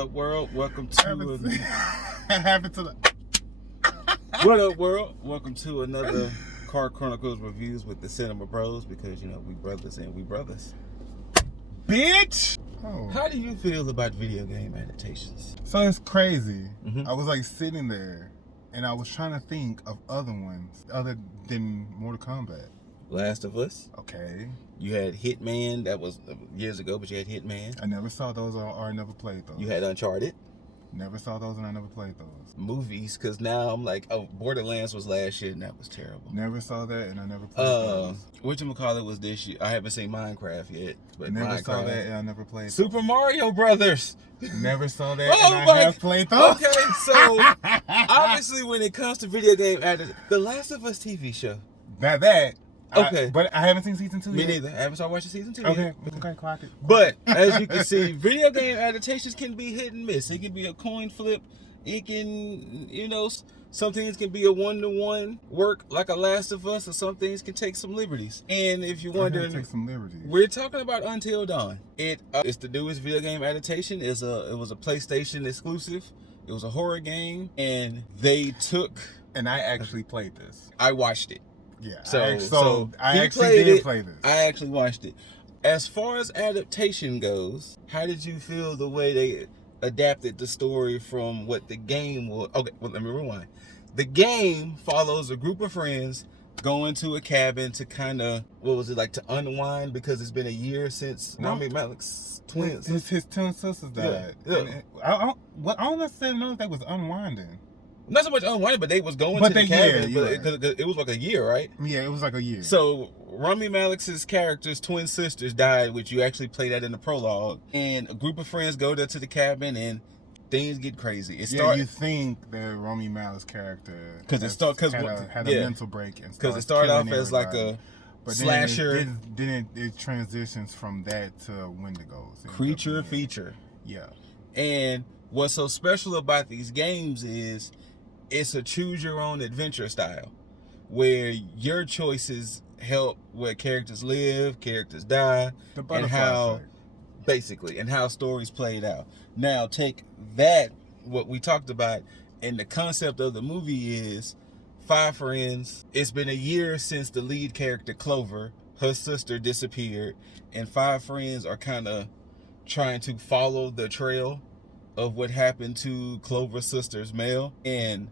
What up, world? Welcome to What up, world? Welcome to another Chronicles reviews with the Cinema Bros, because we brothers and we brothers. Bitch! How do you feel about video game adaptations? So it's crazy. I was like sitting there and I was trying to think of other ones other than Mortal Kombat. Last of Us. Okay. You had Hitman, that was years ago, but you had Hitman. I never saw those or I never played those. You had Uncharted. Never saw those and I never played those. Movies, because now I'm like, Borderlands was last year and that was terrible. Never saw that and I never played those. Whatchamacallit was this year? I haven't seen Minecraft yet. But Never Minecraft. saw that and I never played Super those. Mario Brothers. Never saw that and I have played those. Okay, so obviously when it comes to video game adaptations, The Last of Us TV show. That. Okay. But I haven't seen season 2 Me yet. neither. I haven't started watching season 2 Okay. yet. Okay, clock it. But as you can see, video game adaptations can be hit and miss. It can be a coin flip. It can, some things can be a one-to-one work like a Last of Us, or some things can take some liberties. And if you're wondering, take some liberties. We're talking about Until Dawn. It's the newest video game adaptation. It was a PlayStation exclusive. It was a horror game, and they took. And I actually played this. I watched it. Yeah. I actually did play this. I actually watched it. As far as adaptation goes, how did you feel the way they adapted the story from what the game was? Okay, well, let me rewind. The game follows a group of friends going to a cabin to kind of, to unwind, because it's been a year since Rami Malek's twins. His twin sisters died. Yeah. I don't necessarily know if they was unwinding. Not so much unwinding, but they was going to the cabin. Yeah, it was like a year, right? Yeah, it was like a year. So Rami Malek's character's twin sisters died, which you actually play that in the prologue. And a group of friends go there to the cabin, and things get crazy. You think that Rami Malek's character had a mental break, and because it started off as like a slasher. Then it transitions from that to Wendigos. Creature feature. Yeah. And what's so special about these games is it's a choose your own adventure style, where your choices help where characters live, characters die, and how stories played out. Now take that, what we talked about, and the concept of the movie is 5 friends. It's been a year since the lead character Clover, her sister, disappeared, and 5 friends are kind of trying to follow the trail of what happened to Clover's sister's Mel and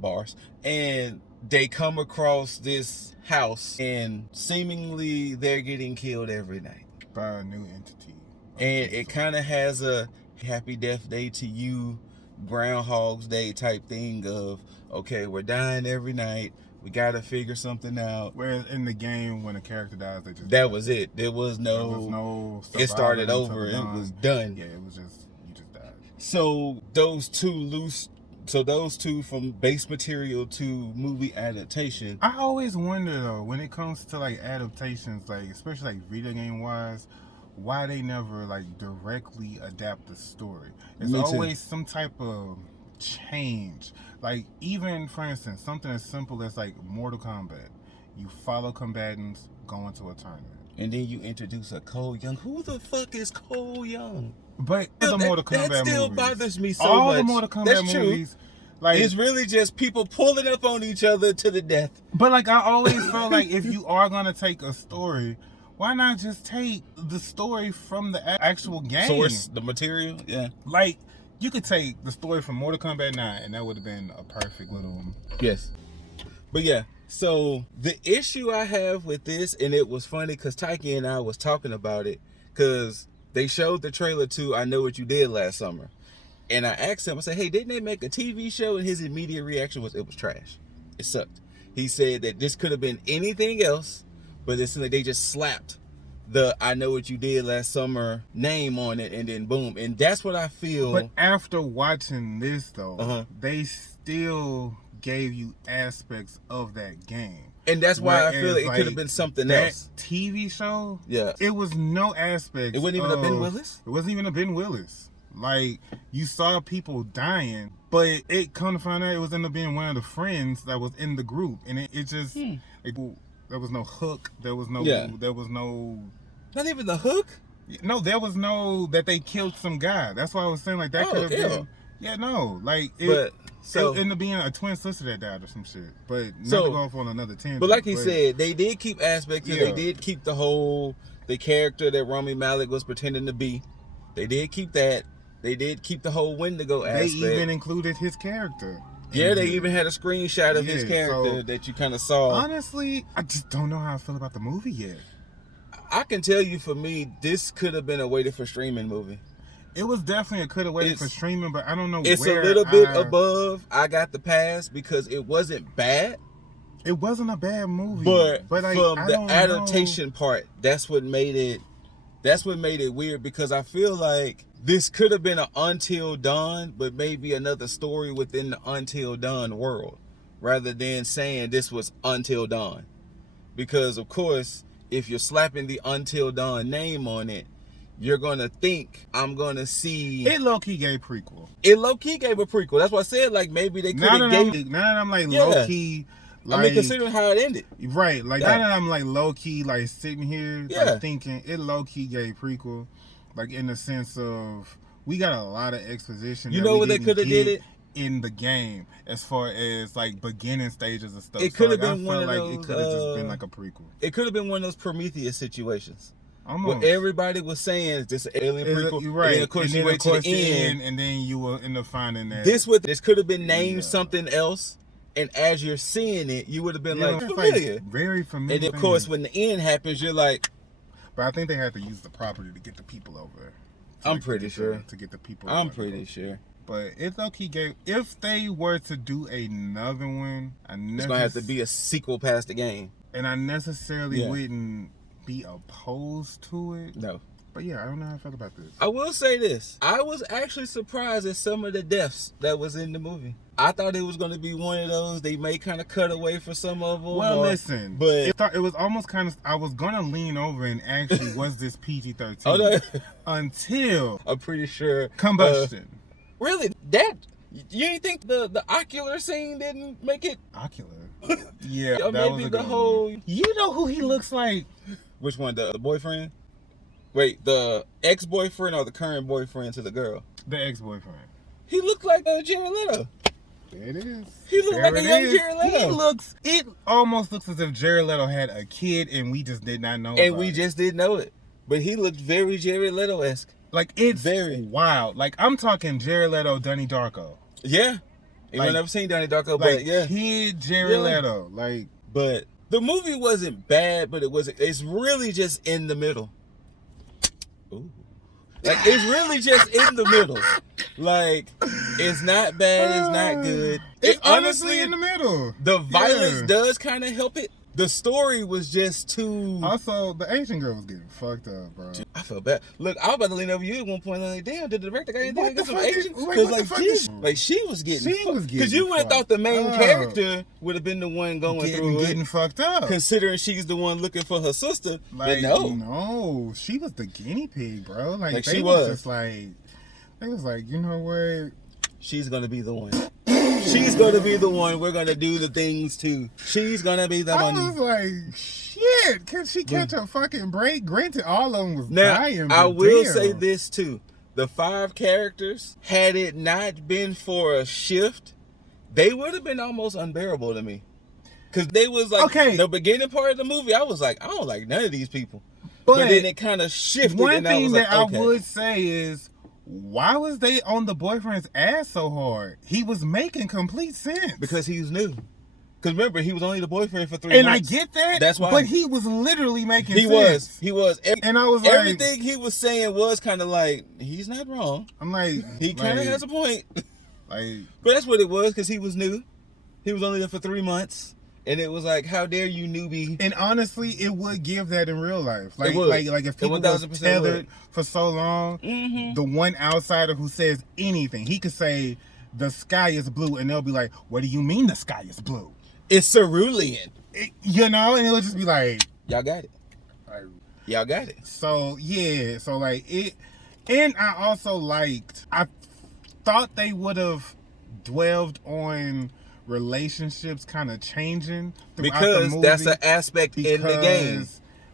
bars, and they come across this house, and seemingly they're getting killed every night by a new entity, and it kind of has a Happy Death Day to You, Groundhog's Day type thing of, okay, we're dying every night, we gotta figure something out. Whereas in the game, when a character dies, they just was it. There was no it started over, it was done. Yeah, it was just, you just died. So those two from base material to movie adaptation. I always wonder though, when it comes to like adaptations, like especially like video game wise, why they never like directly adapt the story. It's always some type of change. Like even for instance, something as simple as like Mortal Kombat. You follow combatants going to a tournament. And then you introduce a Cole Young. Who the fuck is Cole Young? But the Mortal Kombat that still movies, bothers me so all much. The Mortal Kombat movies, like, it's really just people pulling up on each other to the death. But like I always felt like if you are gonna take a story, why not just take the story from the actual game? Source, the material, yeah. Like, you could take the story from Mortal Kombat 9, and that would have been a perfect little... Yes. But yeah, so the issue I have with this, and it was funny because Taiki and I was talking about it, because they showed the trailer to I Know What You Did Last Summer. And I asked him, I said, hey, didn't they make a TV show? And his immediate reaction was, it was trash. It sucked. He said that this could have been anything else, but it's like they just slapped the I Know What You Did Last Summer name on it, and then boom. And that's what I feel. But after watching this, though, they still gave you aspects of that game. And that's why I feel it could have been something else. That TV show, yeah, it was no aspects. It wasn't even a Ben Willis? It wasn't even a Ben Willis. Like, you saw people dying, but it come to find out it was ended up being one of the friends that was in the group. And it just... There was no hook. There was no... Not even the hook? No, there was no that they killed some guy. That's why I was saying like that could have been. Yeah, no, like it ended up being a twin sister that died or some shit. But not to go off on another tangent. But like he said, they did keep aspects. Yeah. They did keep the character that Rami Malek was pretending to be. They did keep that. They did keep the whole Wendigo aspect. They even included his character. Yeah, they even had a screenshot of his character that you kind of saw. Honestly, I just don't know how I feel about the movie yet. I can tell you, for me, this could have been a waited for streaming movie. It was definitely a could have waited for streaming, but I don't know. It's a little bit above I Got the Pass because it wasn't bad. It wasn't a bad movie, but like, from the adaptation part, that's what made it. That's what made it weird, because I feel like this could have been an Until Dawn, but maybe another story within the Until Dawn world, rather than saying this was Until Dawn. Because of course, if you're slapping the Until Dawn name on it, you're gonna think I'm gonna see. It low key gave prequel. It low key gave a prequel. That's why I said like maybe they could have gave. Now that I'm like low key. Like, I mean, considering how it ended. Right. Like, now that I'm, like, low-key, like, sitting here, like, thinking, it low-key gave prequel. Like, in the sense of, we got a lot of exposition. You know what they could have did it? In the game, as far as, like, beginning stages and stuff. It could have been one of those... it could have just been, like, a prequel. It could have been one of those Prometheus situations. Almost. Where everybody was saying, is this an alien prequel? Right. And then, of course, you wait to the end. And then you will end up finding that... This could have been named something else. And as you're seeing it, you would have been like, familiar. Like, very familiar. And of course, when the end happens, you're like... But I think they had to use the property to get the people over there. I'm pretty sure. To get the people I'm pretty sure. But it low-key gave... If they were to do another one... It's going to have to be a sequel past the game. And I necessarily wouldn't be opposed to it. No. But yeah, I don't know how I feel about this. I will say this. I was actually surprised at some of the deaths that was in the movie. I thought it was going to be one of those. They may kind of cut away for some of them. Well, listen. But it was almost kind of... I was going to lean over and actually, was this PG-13? Oh, no. Until... I'm pretty sure... Combustion. Really? That... You didn't think the ocular scene didn't make it... Ocular? Yeah, or that maybe was the whole... One. You know who he looks like? Which one? The boyfriend? Wait, the ex-boyfriend or the current boyfriend to the girl? The ex-boyfriend. He looked like Jared Leto. There it is. He looked like a young Jared Leto. It almost looks as if Jared Leto had a kid and we just did not know And we just didn't know it. But he looked very Jared Leto-esque. Like, it's very wild. Like, I'm talking Jared Leto, Donnie Darko. Yeah. I've never seen Donnie Darko, like, but yeah. Kid Jared Leto. Like, but the movie wasn't bad, but it's really just in the middle. Ooh. Like, it's really just in the middle. Like, it's not bad, it's not good. It's honestly in the middle. The violence does kind of help it. The story was just too... Also, the Asian girl was getting fucked up, bro. I felt bad. Look, I was about to lean over you at one point. Like, damn, did the director got anything against some Asian? Because, she was getting fucked. Because you would have thought the main character would have been the one getting fucked up. Considering she's the one looking for her sister. Like, but no, she was the guinea pig, bro. Like she was. Just like, they was like, you know what? She's going to be the one. She's going to be the one we're going to do the things to. She's going to be the one. I was like, shit, can she catch a fucking break? Granted, all of them was dying. I will say this too. The 5 characters, had it not been for a shift, they would have been almost unbearable to me. Because they was like, the beginning part of the movie, I was like, I don't like none of these people. But then it kind of shifted. One thing that I would say is, why was they on the boyfriend's ass so hard? He was making complete sense. Because he was new. Because remember, he was only the boyfriend for 3 months. And I get that. That's why. But he was literally making sense. He was. And I was like... Everything he was saying was kind of like, he's not wrong. I'm like... He kind of has a point. Like... But that's what it was, because he was new. He was only there for 3 months. And it was like, how dare you, newbie? And honestly, it would give that in real life. Like, it would. like if people were tethered for so long, the one outsider who says anything, he could say, the sky is blue, and they'll be like, what do you mean the sky is blue? It's cerulean. You know? And it'll just be like... Y'all got it. Y'all got it. So, yeah. So, like, it... And I also liked... I thought they would have dwelled on... relationships kind of changing because the movie, that's an aspect in the game,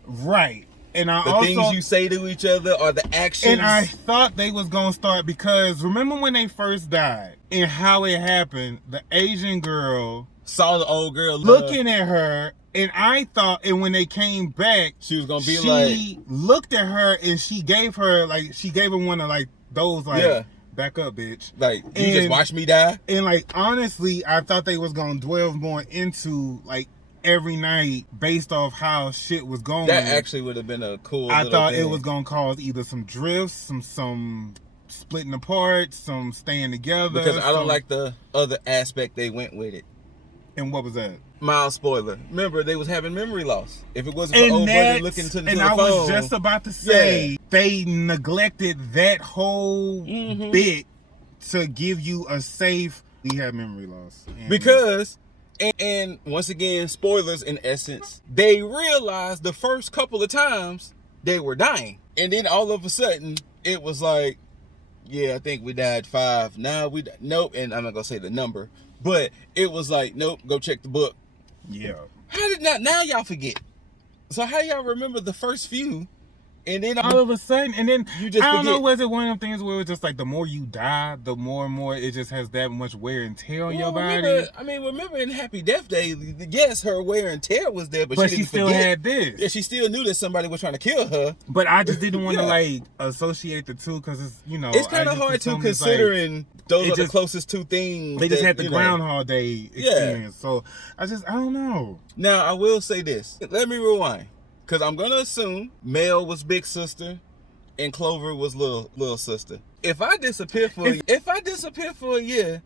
right? And things you say to each other or the actions. And I thought they was gonna start because remember when they first died and how it happened? The Asian girl saw the old girl looking at her, and I thought, and when they came back, she was gonna be she looked at her and she gave her one of like those back up, bitch. Like, you just watch me die. And like honestly, I thought they was gonna dwell more into like every night based off how shit was going. That actually would have been a cool. I thought it was gonna cause either some drifts, some splitting apart, some staying together. Because I don't like the other aspect they went with it. And what was that? Mild spoiler. Remember, they was having memory loss. If it wasn't for old buddy looking to the phone. And I was just about to say, they neglected that whole bit to give you a safe. We have memory loss because. And once again, spoilers in essence, they realized the first couple of times they were dying. And then all of a sudden, it was like, yeah, I think we died 5. Now nope, and I'm not going to say the number. But it was like, nope, go check the book. Yeah. How did now y'all forget? So how y'all remember the first few? And then all of a sudden, and then you just I don't forget. know, was it one of them things where it's just like the more you die, the more and more it just has that much wear and tear on your body? Remember in Happy Death Day, yes, her wear and tear was there, but she didn't still forget. had this. Yeah, she still knew that somebody was trying to kill her. But I just didn't want to like associate the two because it's it's kind of hard to considering those are the closest two things. They just had the Groundhog Day experience, so I don't know. Now I will say this. Let me rewind. Because I'm going to assume Mel was big sister and Clover was little sister. If I disappear for a year,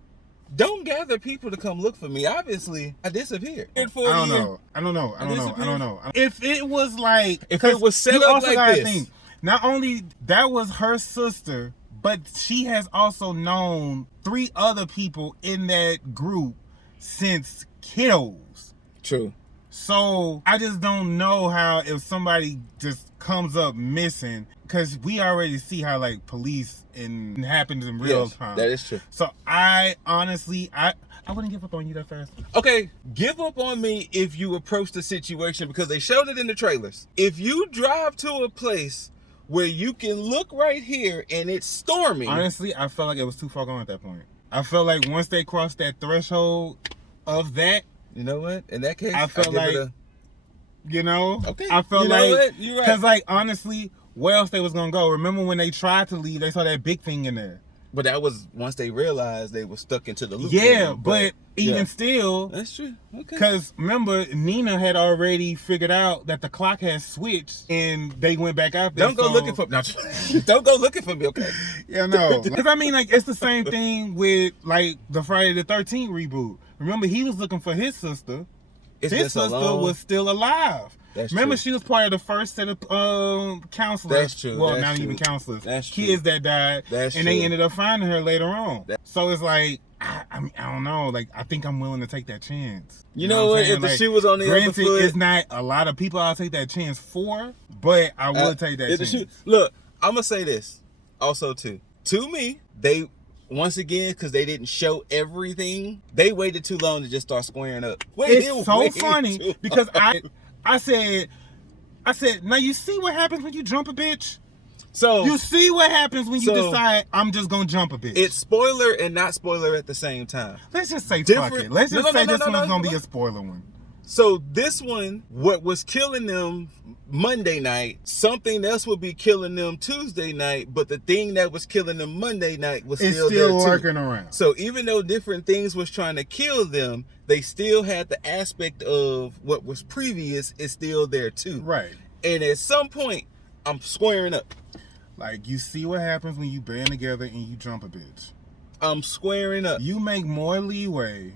don't gather people to come look for me. Obviously, I disappeared. I don't know. If it was like... If it was set up like this. Think, not only that was her sister, but she has also known 3 other people in that group since kiddos. True. So I just don't know how if somebody just comes up missing, because we already see how like police and happens in real time. That is true. So I honestly I wouldn't give up on you that fast. Okay, give up on me if you approach the situation because they showed it in the trailers. If you drive to a place where you can look right here and it's storming. Honestly, I felt like it was too far gone at that point. I felt like once they crossed that threshold of that. You know what? In that case, I felt like, okay. I felt you know like, what? You're right. Because like honestly, where else they was gonna go? Remember when they tried to leave? They saw that big thing in there. But that was once they realized they were stuck into the loop. Yeah, but even still, that's true. Okay. Because remember, Nina had already figured out that the clock had switched, and they went back out there. Don't go looking for me. Don't go looking for me. Okay. Yeah, no. Because I mean, like it's the same thing with like the Friday the 13th reboot. Remember, he was looking for his sister. His sister was still alive. Remember, she was part of the first set of counselors. That's true. Well, that's not true. even counselors. That's true. Kids that died. That's and true. They ended up finding her later on. So it's like, I mean, I don't know. Like, I think I'm willing to take that chance. You know what? If the shoe was on the other foot. It's not a lot of people I'll take that chance for, but I will take that chance. Look, I'm going to say this also, too. To me, they... Once again, because they didn't show everything, they waited too long to just start squaring up. It's so funny because I said, now you see what happens when you jump a bitch? So you see what happens when you decide I'm just gonna jump a bitch. It's spoiler and not spoiler at the same time. Let's just say fuck it. Let's just say this one's gonna be a spoiler one. So this one, what was killing them Monday night, something else would be killing them Tuesday night, but the thing that was killing them Monday night was still there too. Lurking around. So even though different things was trying to kill them, they still had the aspect of what was previous is still there too. Right. And at some point, I'm squaring up. Like, you see what happens when you band together and you jump a bitch. I'm squaring up. You make more leeway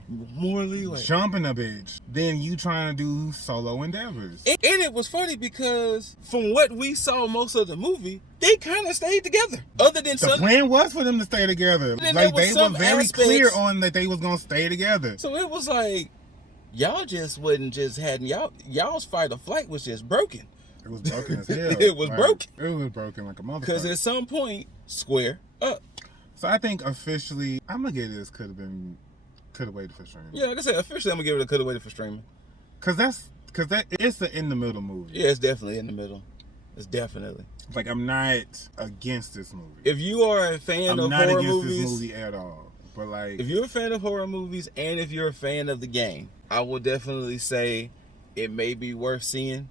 jumping a bitch than you trying to do solo endeavors. And it was funny because from what we saw most of the movie, they kind of stayed together. Other than the plan was for them to stay together. Like they were very clear on that they was gonna stay together. So it was like y'all just wasn't just hadn't y'all's fight or flight was just broken. It was broken as hell. It was broken. It was broken like a motherfucker. Because at some point, square up. So I think officially, I'm gonna give this could have waited for streaming. Yeah, like I said, officially, I'm gonna give it a could have waited for streaming. Cause it's an in the middle movie. Yeah, it's definitely in the middle. It's definitely. Like, I'm not against this movie. If you are a fan of horror movies, this movie at all. But like, if you're a fan of horror movies and if you're a fan of the game, I will definitely say it may be worth seeing.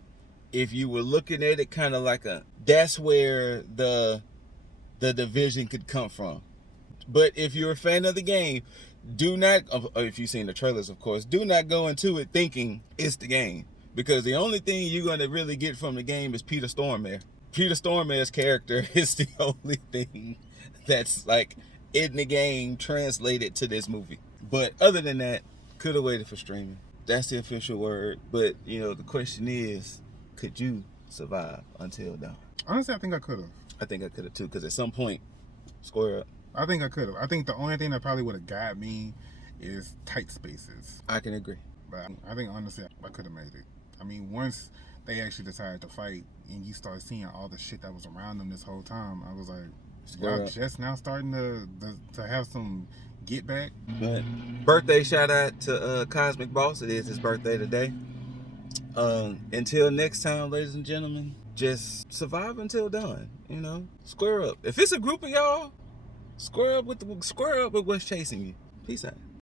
If you were looking at it kind of like that's where the division could come from. But if you're a fan of the game, do not, if you've seen the trailers, of course, do not go into it thinking it's the game. Because the only thing you're going to really get from the game is Peter Stormare. Peter Stormare's character is the only thing that's like in the game translated to this movie. But other than that, could have waited for streaming. That's the official word. But, the question is, could you survive until dawn? Honestly, I think I could have. I think I could have too, because at some point, square up. I think I could have. I think the only thing that probably would have got me is tight spaces. I can agree. But I think, honestly, I could have made it. I mean, once they actually decided to fight and you start seeing all the shit that was around them this whole time, I was like, y'all just now starting to have some get back. But birthday shout out to Cosmic Boss. It is his birthday today. Until next time, ladies and gentlemen, just survive until dawn. Square up. If it's a group of y'all, square up with what's chasing you. Peace out.